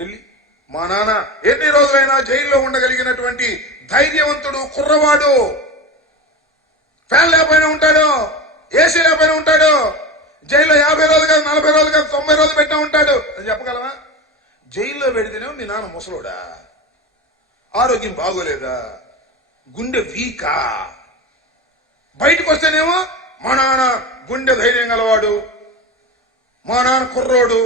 వెళ్ళి మా నాన్న ఎన్ని రోజులైనా జైల్లో ఉండగలిగినటువంటి ధైర్యవంతుడు, కుర్రవాడు, ఫ్యాన్ లేకపోయినా ఉంటాడు, ఏసీ లేకపోయినా ఉంటాడు, జైల్లో 50 రోజులు కాదు 40 రోజులు కాదు 90 రోజులు పెట్టినా ఉంటాడు అని చెప్పగలవా? జైల్లో పెడితేనేమో మీ నాన్న ముసలోడా, ఆరోగ్యం బాగోలేదా, గుండె వీకా, బయటకు వస్తేనేమో మా నాన్న గుండె ధైర్యం గలవాడు, మా నాన్న కుర్రోడు,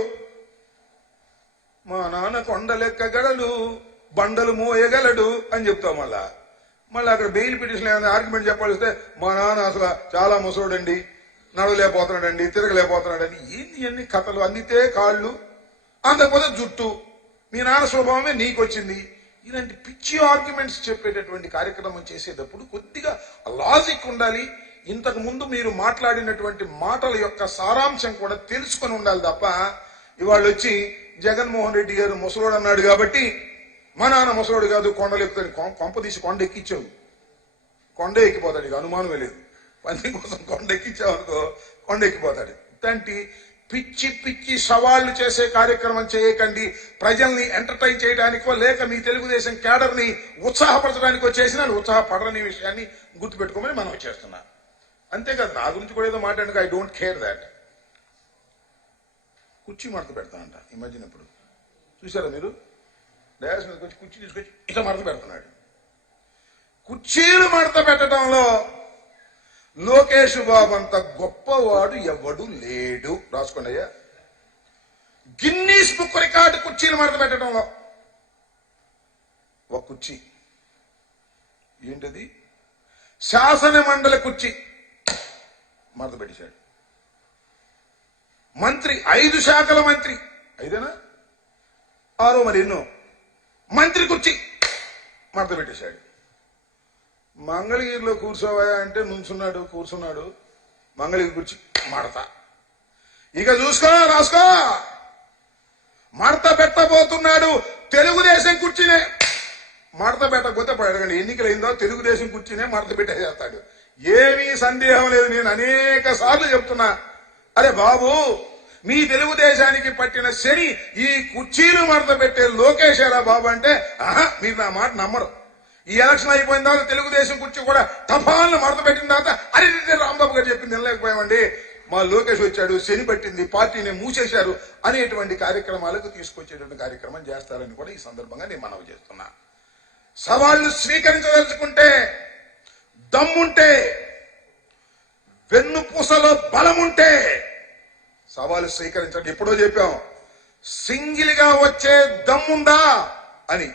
మా నాన్న కొండలెక్కగలడు, బండలు మోయగలడు అని చెప్తాం. మళ్ళీ అక్కడ బెయిల్ పిటిషన్ ఏమైనా ఆర్గ్యుమెంట్ చెప్పాల్స్తే మా నాన్న అసలు చాలా ముసలోడండి, నడవలేకపోతున్నాడండి, తిరగలేకపోతున్నాడండి. ఏంది అన్ని కథలు? అందితే కాళ్ళు, అందకపోతే జుట్టు, మీ నాన్న స్వభావమే నీకొచ్చింది. ఇలాంటి పిచ్చి ఆర్గ్యుమెంట్స్ చెప్పేటటువంటి కార్యక్రమం చేసేటప్పుడు కొద్దిగా లాజిక్ ఉండాలి. ఇంతకు ముందు మీరు మాట్లాడినటువంటి మాటల యొక్క సారాంశం కూడా తెలుసుకొని ఉండాలి తప్ప ఇవాళ వచ్చి జగన్మోహన్ రెడ్డి గారు ముసలోడు అన్నాడు కాబట్టి మా నాన్న ముసలోడు కాదు, కొండలు ఎక్కుతాడు, కొంప తీసి కొండ ఎక్కించావు, కొండ ఎక్కిపోతాడు, ఇక అనుమానమే లేదు. పంది కోసం కొండ ఎక్కించావు అనుకో, కొండ ఎక్కిపోతాడు. ఇట్లాంటి పిచ్చి పిచ్చి సవాళ్లు చేసే కార్యక్రమం చేయకండి. ప్రజల్ని ఎంటర్టైన్ చేయడానికో లేక మీ తెలుగుదేశం క్యాడర్ ని ఉత్సాహపరచడానికో చేసిన ఉత్సాహపడని విషయాన్ని గుర్తుపెట్టుకోమని మనం చేస్తున్నా. అంతేకాదు నా గురించి కూడా ఏదో మాట్లాడక ఐ డోంట్ కేర్ దాట్. కుర్చీ మడత పెడతానంట ఈ మధ్యన. ఇప్పుడు చూసారా మీరు? డయాస్ మీదకి వచ్చి కుర్చీ తీసుకొచ్చి ఇట్లా మడత పెడుతున్నాడు. కుర్చీలు మడత పెట్టడంలో లోకేష్ బాబు అంత గొప్పవాడు ఎవడు లేడు. రాసుకోండి అయ్యా. గిన్నీస్ బుక్ రికార్డు కుర్చీలు మడత పెట్టడంలో ఒక కుర్చీ ఏంటది? శాసన మండలి కుర్చీ మడత పెట్టేశాడు. మంత్రి 5 శాఖల మంత్రి, 5ఏనా 6 మరి ఎన్నో మంత్రి కుర్చీ మడత పెట్టేశాడు. మంగళగిరిలో కూర్చోవా అంటే నుంచున్నాడు, కూర్చున్నాడు, మంగళగిరి కుర్చీ మడత. ఇక చూసుకో, రాసుకో, మడత పెట్టబోతున్నాడు. తెలుగుదేశం కుర్చీనే మడత పెట్టకపోతే అడగండి, ఎన్నికలైందో తెలుగుదేశం కుర్చీనే మడత పెట్టేస్తాడు. ఏమీ సందేహం లేదు. నేను అనేక సార్లు చెప్తున్నా, అరే బాబు మీ తెలుగుదేశానికి పట్టిన శని ఈ కుర్చీలు మడత పెట్టే లోకేశారా బాబు అంటే మీరు నా మాట నమ్మరు. ఈ ఎలక్షన్ అయిపోయిన తర్వాత తెలుగుదేశం కుర్చీ కూడా టపాలను మడత పెట్టిన తర్వాత అరే రాంబాబు గారు చెప్పింది వినలేకపోయామండి, మా లోకేష్ వచ్చాడు, శని పట్టింది, పార్టీని మూసేశారు అనేటువంటి కార్యక్రమాలకు తీసుకొచ్చేటువంటి కార్యక్రమం చేస్తారని కూడా ఈ సందర్భంగా నేను మనవి చేస్తున్నా. సవాళ్లు స్వీకరించదలుచుకుంటే, దమ్ముంటే, వెన్నుపూసలో బలముంటే సవాలు స్వీకరించండి. ఎప్పుడో చెప్పాం, సింగిల్ గా వచ్చే దమ్ముందా అని.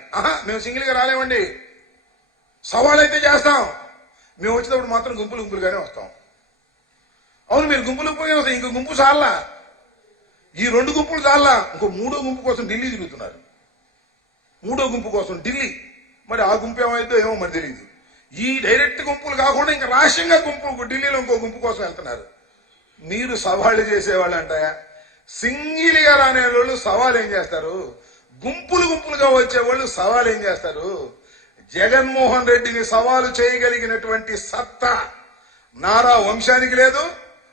మేము సింగిల్ గా రాలేమండి, సవాల్ అయితే చేస్తాం. మేము వచ్చినప్పుడు మాత్రం గుంపులు గుంపులుగానే వస్తాం. అవును, మీరు గుంపులు గుంపులుగా వస్తాం, ఇంకో గుంపు చాలా, ఈ 2 గుంపులు చాలా, ఇంకో 3వ గుంపు కోసం ఢిల్లీ తిరుగుతున్నారు. 3వ గుంపు కోసం ఢిల్లీ, మరి ఆ గుంపు ఏమైందో ఏమో మరి తెలియదు. ఈ డైరెక్ట్ గుంపులు కాకుండా ఇంకా రాష్ట్రంగా గుంపు ఢిల్లీలో ఇంకో గుంపు కోసం వెళ్తున్నారు. మీరు సవాళ్లు చేసేవాళ్ళు అంటాయా? సింగిల్ గా రానే వాళ్ళు సవాల్ ఏం చేస్తారు? గుంపులు గుంపులుగా వచ్చేవాళ్ళు సవాల్ ఏం చేస్తారు? జగన్మోహన్ రెడ్డిని సవాలు చేయగలిగినటువంటి సత్తా నారా వంశానికి లేదు,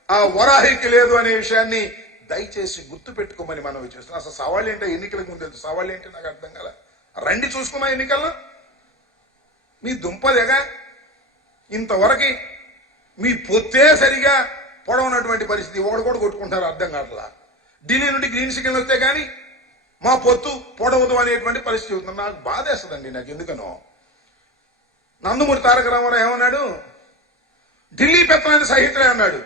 ఆ వరాహికి లేదు అనే విషయాన్ని దయచేసి గుర్తు పెట్టుకోమని మనం చేస్తున్నాం. అసలు సవాళ్ళు ఏంటో ఎన్నికలకు ముందు తెలుసు, సవాళ్ళు ఏంటో నాకు అర్థం కాల. రండి చూసుకున్నా ఎన్నికల్లో. మీ దుంపదేగా ఇంతవరకు మీ పొత్తే సరిగా పొడవున్నటువంటి పరిస్థితి, ఒకడు కూడా కొట్టుకుంటారు అర్థం కావట్లా. ఢిల్లీ నుండి గ్రీన్ సిగ్నల్ వస్తే కానీ మా పొత్తు పొడవదు అనేటువంటి పరిస్థితి అవుతుంది. నాకు బాధేస్తుందండి. నాకు ఎందుకనో నందమూరి తారక రామారావు ఏమన్నాడు? ఢిల్లీ పెత్తనాన్ని సహితులే అన్నాడు.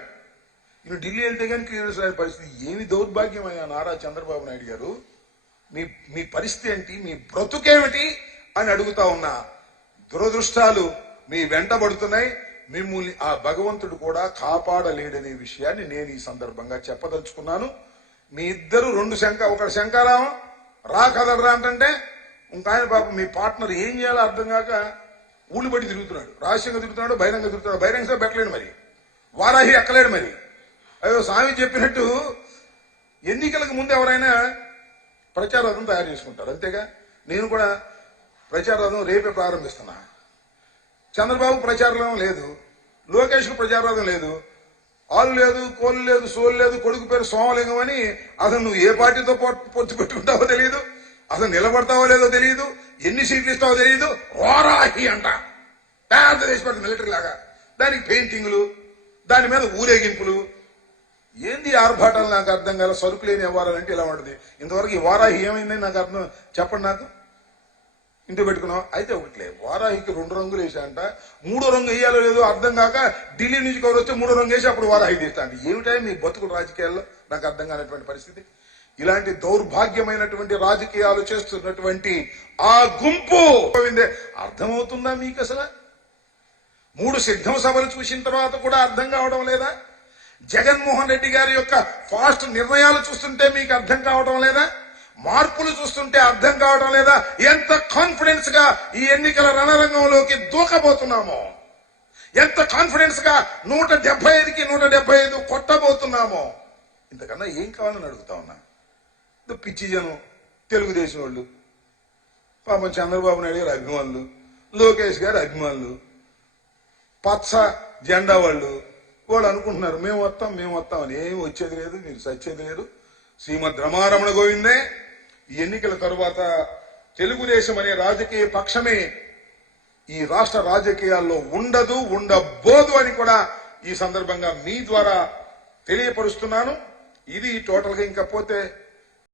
ఈయన ఢిల్లీ వెళ్తే కానీ క్లియర్ పరిస్థితి. ఏమి దౌర్భాగ్యం అయ్యా నారా చంద్రబాబు నాయుడు గారు, మీ పరిస్థితి ఏంటి, మీ బ్రతుకేమిటి అని అడుగుతా ఉన్నా. దురదృష్టాలు మీ వెంటబడుతున్నాయి. మిమ్మల్ని ఆ భగవంతుడు కూడా కాపాడలేడనే విషయాన్ని నేను ఈ సందర్భంగా చెప్పదలుచుకున్నాను. మీ ఇద్దరు 2 ఒకటి శంకారావం రా కదలరా అంటే ఇంకాయన పాపం మీ పార్ట్నర్ ఏం చేయాలో అర్థం కాక ఊళ్ళు బట్టి తిరుగుతున్నాడు, రహస్యంగా తిరుగుతున్నాడు, బహిరంగ తిరుగుతున్నాడు. బహిరంగ పెట్టలేడు, మరి వారాహి ఎక్కలేడు. మరి అయ్యో స్వామి చెప్పినట్టు ఎన్నికలకు ముందు ఎవరైనా ప్రచార రథం తయారు చేసుకుంటారు, అంతేగా. నేను కూడా ప్రచార రథం రేపే ప్రారంభిస్తున్నా. చంద్రబాబు ప్రచారం లేదు, లోకేష్ కు ప్రచార రథం లేదు, ఆలు లేదు, కోళ్ళు లేదు, సోలు లేదు, కొడుకు పేరు సోమలింగం అని అసలు నువ్వు ఏ పార్టీతో పొత్తు పెట్టుకుంటావో తెలియదు. అసలు నిలబడతావో లేదో తెలియదు, ఎన్ని సీట్లు ఇస్తావో తెలియదు. వారాహి అంట పెద్ద చేసి పెడతారు మిలిటరీ లాగా. దానికి పెయింటింగ్లు, దాని మీద ఊరేగింపులు. ఏంది ఆర్భాటాలు నాకు అర్థం కాల. సరుకు లేని వ్యవహారాలంటే ఇలా ఉంటుంది. ఇంతవరకు ఈ వారాహి ఏమైందని నాకు అర్థం చెప్పండి. నాకు ఇంటి పెట్టుకున్నాం అయితే ఒకట్లే. వారాహికి 2 రంగులు వేసా అంట. 3వ రంగు వేయాలో లేదో అర్థం కాక ఢిల్లీ నుంచి కవర్ వస్తే 3వ రంగు వేసి అప్పుడు వారాహి తీస్తా అంటే ఏమిటా మీ బతుకులు రాజకీయాల్లో? నాకు అర్థం కానటువంటి పరిస్థితి. ఇలాంటి దౌర్భాగ్యమైనటువంటి రాజకీయాలు చేస్తున్నటువంటి ఆ గుంపు అర్థమవుతుందా మీకు? అసలు 3 సిద్ధం సభలు చూసిన తర్వాత కూడా అర్థం కావడం లేదా? జగన్మోహన్ రెడ్డి గారి యొక్క ఫాస్ట్ నిర్ణయాలు చూస్తుంటే మీకు అర్థం కావడం లేదా? మార్పులు చూస్తుంటే అర్థం కావడం లేదా? ఎంత కాన్ఫిడెన్స్ గా ఈ ఎన్నికల రణరంగంలోకి దూకబోతున్నామో, ఎంత కాన్ఫిడెన్స్ గా 175కి 175 కొట్టబోతున్నామో. ఇంతకన్నా ఏం కావాలని అడుగుతా ఉన్నా. పిచ్చి జనం, తెలుగుదేశం వాళ్ళు, పాపం చంద్రబాబు నాయుడు గారి అభిమానులు, లోకేష్ గారి అభిమానులు, పచ్చ జెండా వాళ్ళు అనుకుంటున్నారు మేము వస్తాం అని. ఏం వచ్చేది లేదు, మీరు సచ్చేది లేదు. శ్రీమద్ రమారమణ గోవిందే. ఈ ఎన్నికల తరువాత తెలుగుదేశం అనే రాజకీయ పక్షమే ఈ రాష్ట్ర రాజకీయాల్లో ఉండదు, ఉండబోదు అని కూడా ఈ సందర్భంగా మీ ద్వారా తెలియపరుస్తున్నాను. ఇది టోటల్ గా. ఇంకా పోతే